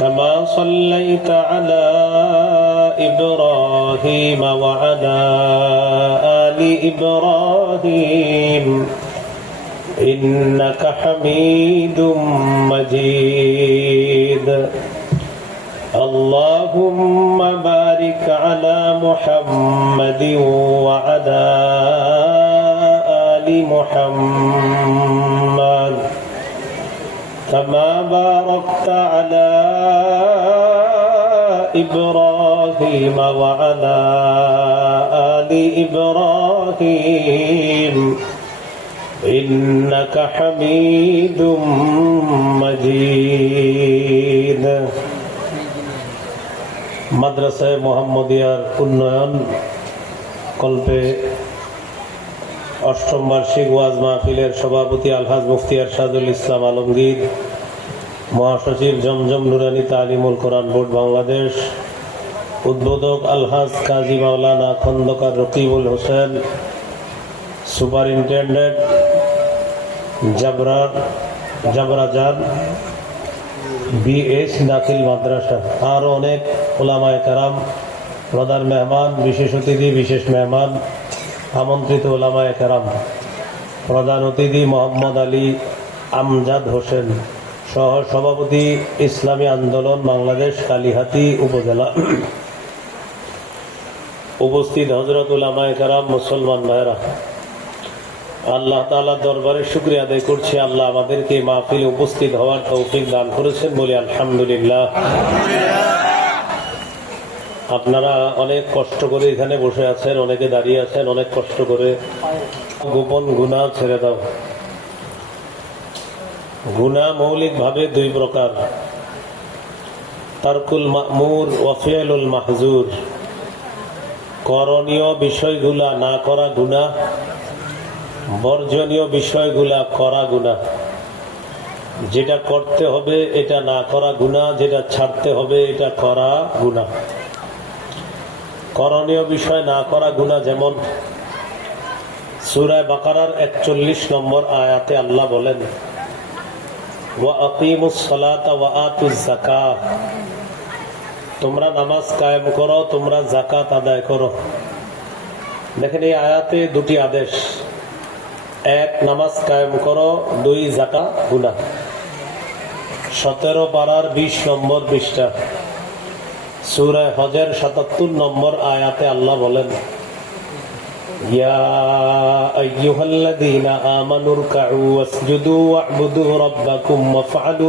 كما صليت على إبراهيم وعلى آل إبراهيم إنك حميد مجيد اللهم بارك على محمد وعلى آل محمد كما باركت على إبراهيم وعلى آل إبراهيم إنك حميد مجيد মাদ্রাসা মুহাম্মদিয়ার উন্নয়ন কল্পে অষ্টম বার্ষিক ওয়াজ মাহফিলের সভাপতি আলহাজ মুফতি এরশাদুল ইসলাম আলমগীর, মহাসচিব জমজম নুরানী তালিমুল কোরআন বোর্ড বাংলাদেশ, উদ্বোধক আলহাজ কাজী মাওলানা খন্দকার রকিবুল হোসেন, সুপারিনটেন্ডেন্ট জাবরাজান বিএস দাখিল মাদ্রাসা, আরও অনেক ওলামায়ে কেরাম, প্রধান মেহমান, বিশেষ অতিথি, বিশেষ মেহমান, আমন্ত্রিত ওলামায়ে কেরাম, প্রধান অতিথি মোহাম্মদ আলী আমজাদ হোসেন, সহ সভাপতি ইসলামী আন্দোলন বাংলাদেশ কালিহাতী উপজেলা, উপস্থিত হযরত উলামায়ে কেরাম, মুসলমান ভাইরা, আল্লাহ তাআলার দরবারে শুকরিয়া আদায় করছি। আল্লাহ আমাদেরকে মাহফিলে উপস্থিত হওয়ার তৌফিক দান করেছেন, বলি আলহামদুলিল্লাহ। আপনারা অনেক কষ্ট করে এখানে বসে আছেন, অনেকে দাঁড়িয়ে আছেন অনেক কষ্ট করে। গোপন গুনাহ ছেড়ে দাও। গুনাহ মৌলিকভাবে দুই প্রকার, তারকুল মা'মুর ওয়া ফি'লুল মাহজুর। করণীয় বিষয়গুলা না করা গুনাহ, বর্জনীয় বিষয়গুলা করা গুনাহ। যেটা করতে হবে এটা না করা গুনাহ, যেটা ছাড়তে হবে এটা করা গুনাহ। করণীয় বিষয় না করা গুনাহ যেমন সূরা বাকারার 41 নম্বর আয়াতে আল্লাহ বলেন, ওয়া আকিমুস সালাতা ওয়া আতুজ যাকাত, তোমরা নামাজ কায়েম করো, তোমরা যাকাত আদায় করো। দেখেন এই আয়াতে দুটি আদেশ, এক নামাজ কায়েম করো, দুই যাকাত গুনাহ। 17 পারার 20 নম্বর পৃষ্ঠা সূরা হজের 77 নম্বর আয়াতে আল্লাহ বলেন, ইয়া আইয়ুহাল্লাযীনা আমানু রুকউ ওয়াসজুদু ওয়া'বুদু রাব্বাকুম ওয়াফআলু